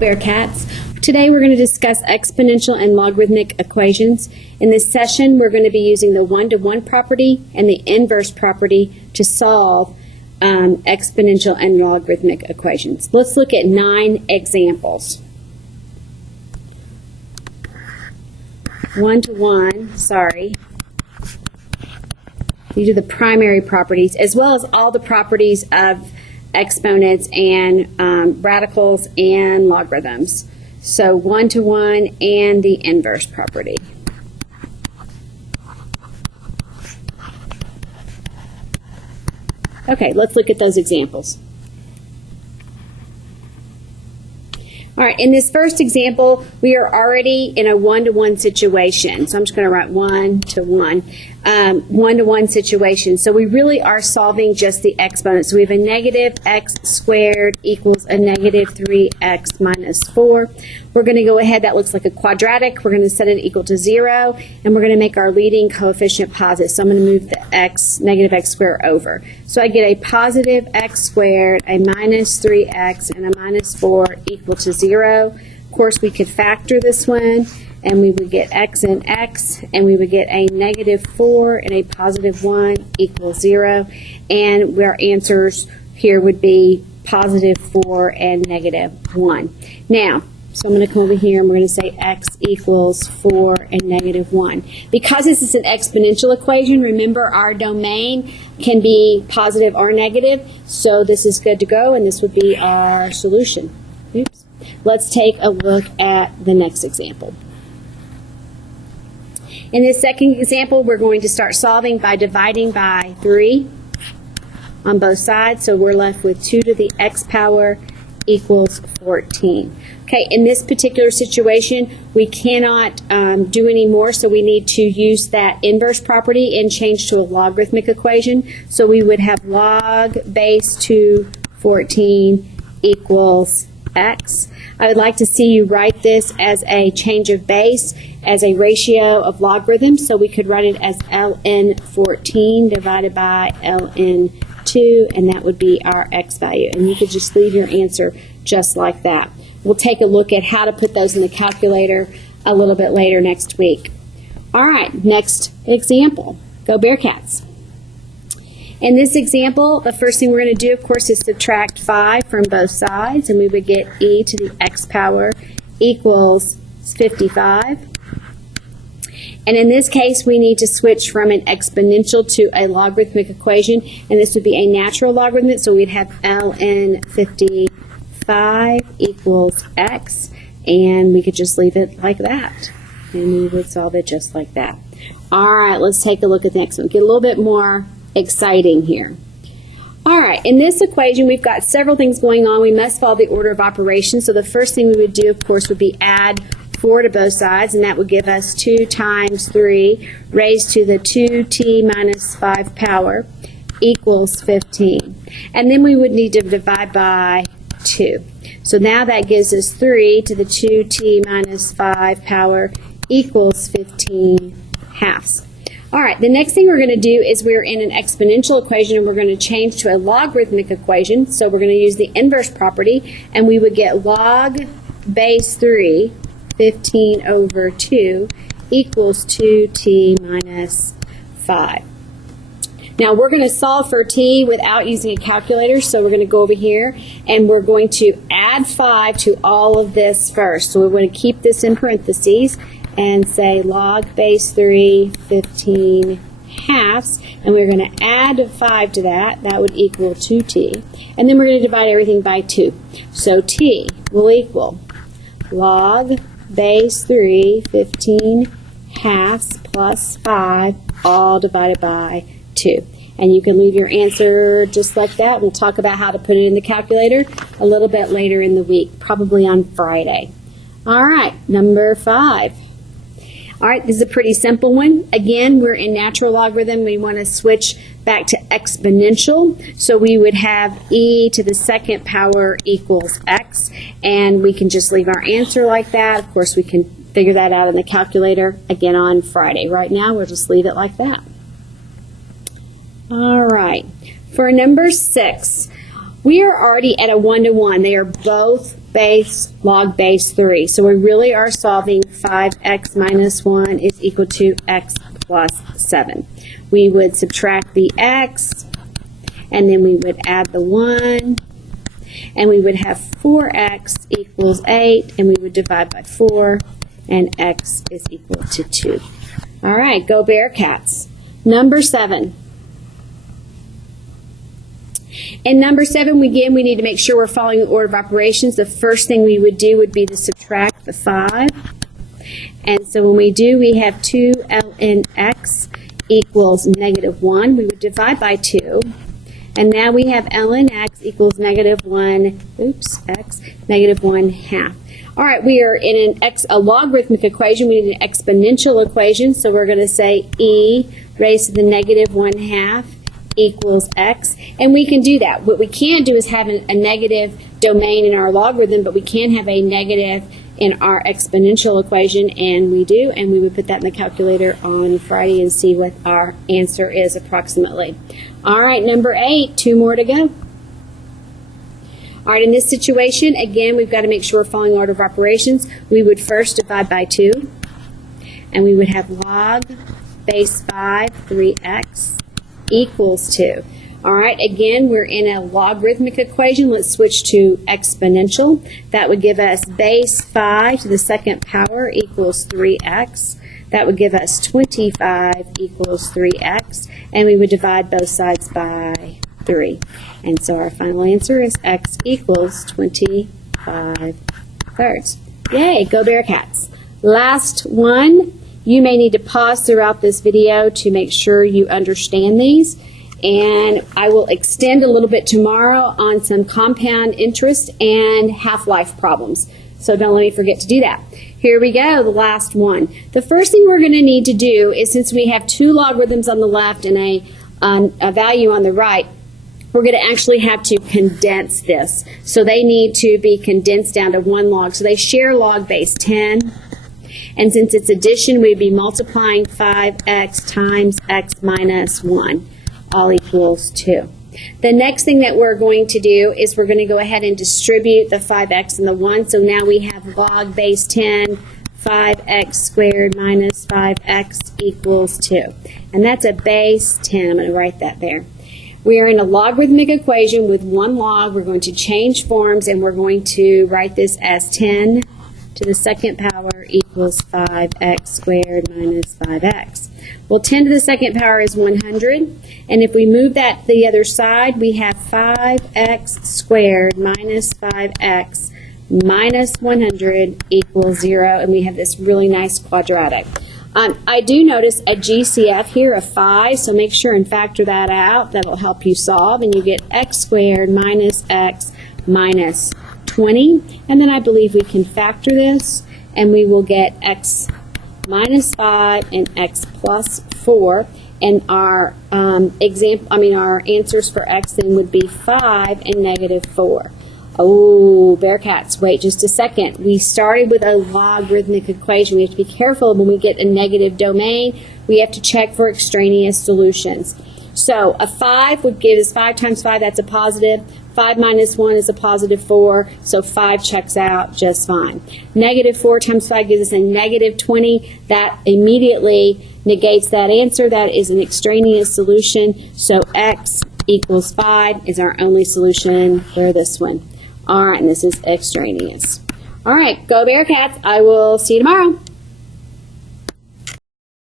Bearcats. Today we're going to discuss exponential and logarithmic equations. In this session we're going to be using the one-to-one property and the inverse property to solve exponential and logarithmic equations. Let's look at 9 examples. One-to-one, these are the primary properties as well as all the properties of exponents and radicals and logarithms. So one-to-one and the inverse property. Okay, let's look at those examples. All right, in this first example, we are already in a one-to-one situation. So I'm just going to write one-to-one situation. So we really are solving just the exponent. So we have a negative x squared equals a negative 3x minus 4. We're going to go ahead, that looks like a quadratic. We're going to set it equal to 0, and we're going to make our leading coefficient positive. So I'm going to move the negative x squared over. So I get a positive x squared, a minus 3x, and a minus 4 equal to 0. Of course, we could factor this one, and we would get x and x, and we would get a negative 4 and a positive 1 equals 0. And our answers here would be positive 4 and negative 1. Now, so I'm going to come over here and we're going to say x equals 4 and negative 1. Because this is an exponential equation, remember our domain can be positive or negative, so this is good to go, and this would be our solution. Oops. Let's take a look at the next example. In this second example, we're going to start solving by dividing by 3 on both sides, so we're left with 2 to the x power equals 14. Okay, in this particular situation, we cannot do any more, so we need to use that inverse property and change to a logarithmic equation. So we would have log base 2 14 equals x. I would like to see you write this as a change of base, as a ratio of logarithms, so we could write it as ln 14 divided by ln 2, and that would be our x value. And you could just leave your answer just like that. We'll take a look at how to put those in the calculator a little bit later next week. All right, next example. Go Bearcats. In this example, the first thing we're going to do, of course, is subtract 5 from both sides, and we would get e to the x power equals 55. And in this case, we need to switch from an exponential to a logarithmic equation, and this would be a natural logarithm, so we'd have ln 55 equals x, and we could just leave it like that, and we would solve it just like that. All right, let's take a look at the next one. Get a little bit more exciting here. All right, in this equation, we've got several things going on. We must follow the order of operations, so the first thing we would do, of course, would be add 4 to both sides, and that would give us 2 times 3 raised to the 2t minus 5 power equals 15. And then we would need to divide by 2. So now that gives us 3 to the 2t minus 5 power equals 15 halves. All right, the next thing we're going to do is we're in an exponential equation, and we're going to change to a logarithmic equation. So we're going to use the inverse property, and we would get log base 3, 15 over 2, equals 2t minus 5. Now we're going to solve for t without using a calculator, so we're going to go over here, and we're going to add 5 to all of this first. So we're going to keep this in parentheses and say log base 3, 15 halves, and we're going to add 5 to that. That would equal 2t. And then we're going to divide everything by 2. So t will equal log base 3, 15 halves plus 5, all divided by 2. And you can leave your answer just like that. We'll talk about how to put it in the calculator a little bit later in the week, probably on Friday. All right, number 5. All right, this is a pretty simple one. Again, we're in natural logarithm. We want to switch back to exponential. So we would have e to the second power equals x, and we can just leave our answer like that. Of course, we can figure that out in the calculator again on Friday. Right now, we'll just leave it like that. All right, for number 6, we are already at a one-to-one. They are both log base 3. So we really are solving 5x minus 1 is equal to x plus 7. We would subtract the x, and then we would add the 1, and we would have 4x equals 8, and we would divide by 4, and x is equal to 2. All right, go Bearcats. Number 7. In number 7, again, we need to make sure we're following the order of operations. The first thing we would do would be to subtract the 5. And so when we do, we have 2 ln x equals negative 1. We would divide by 2. And now we have ln x equals negative 1, x, negative 1 half. All right, we are in a logarithmic equation. We need an exponential equation. So we're going to say e raised to the negative 1 half equals x. And we can do that. What we can't do is have a negative domain in our logarithm, but we can have a negative in our exponential equation, and we do, and we would put that in the calculator on Friday and see what our answer is approximately. All right, number 8, 2 more to go. All right, in this situation, again, we've got to make sure we're following order of operations. We would first divide by 2, and we would have log base 5, 3x equals 2. All right, again, we're in a logarithmic equation. Let's switch to exponential. That would give us base 5 to the second power equals 3x. That would give us 25 equals 3x, and we would divide both sides by 3. And so our final answer is x equals 25 thirds. Yay, go Bearcats. Last one. You may need to pause throughout this video to make sure you understand these. And I will extend a little bit tomorrow on some compound interest and half-life problems. So don't let me forget to do that. Here we go, the last one. The first thing we're going to need to do is, since we have 2 logarithms on the left and a value on the right, we're going to actually have to condense this. So they need to be condensed down to 1 log. So they share log base 10. And since it's addition, we'd be multiplying 5x times x minus 1. All equals 2. The next thing that we're going to do is we're going to go ahead and distribute the 5x and the 1. So now we have log base 10, 5x squared minus 5x equals 2. And that's a base 10. I'm going to write that there. We are in a logarithmic equation with 1 log. We're going to change forms, and we're going to write this as 10 to the second power equals 5x squared minus 5x. Well, 10 to the second power is 100, and if we move that to the other side, we have 5x squared minus 5x minus 100 equals 0, and we have this really nice quadratic. I do notice a GCF here of 5, so make sure and factor that out. That'll help you solve, and you get x squared minus x minus 20, and then I believe we can factor this, and we will get x minus 5 and x plus 4, and our our answers for x then would be 5 and negative 4. Oh, Bearcats, wait just a second. We started with a logarithmic equation. We have to be careful when we get a negative domain. We have to check for extraneous solutions. So a 5 would give us 5 times 5, that's a positive. 5 minus 1 is a positive 4, so 5 checks out just fine. Negative 4 times 5 gives us a negative 20. That immediately negates that answer. That is an extraneous solution, so x equals 5 is our only solution for this one. All right, and this is extraneous. All right, go Bearcats. I will see you tomorrow.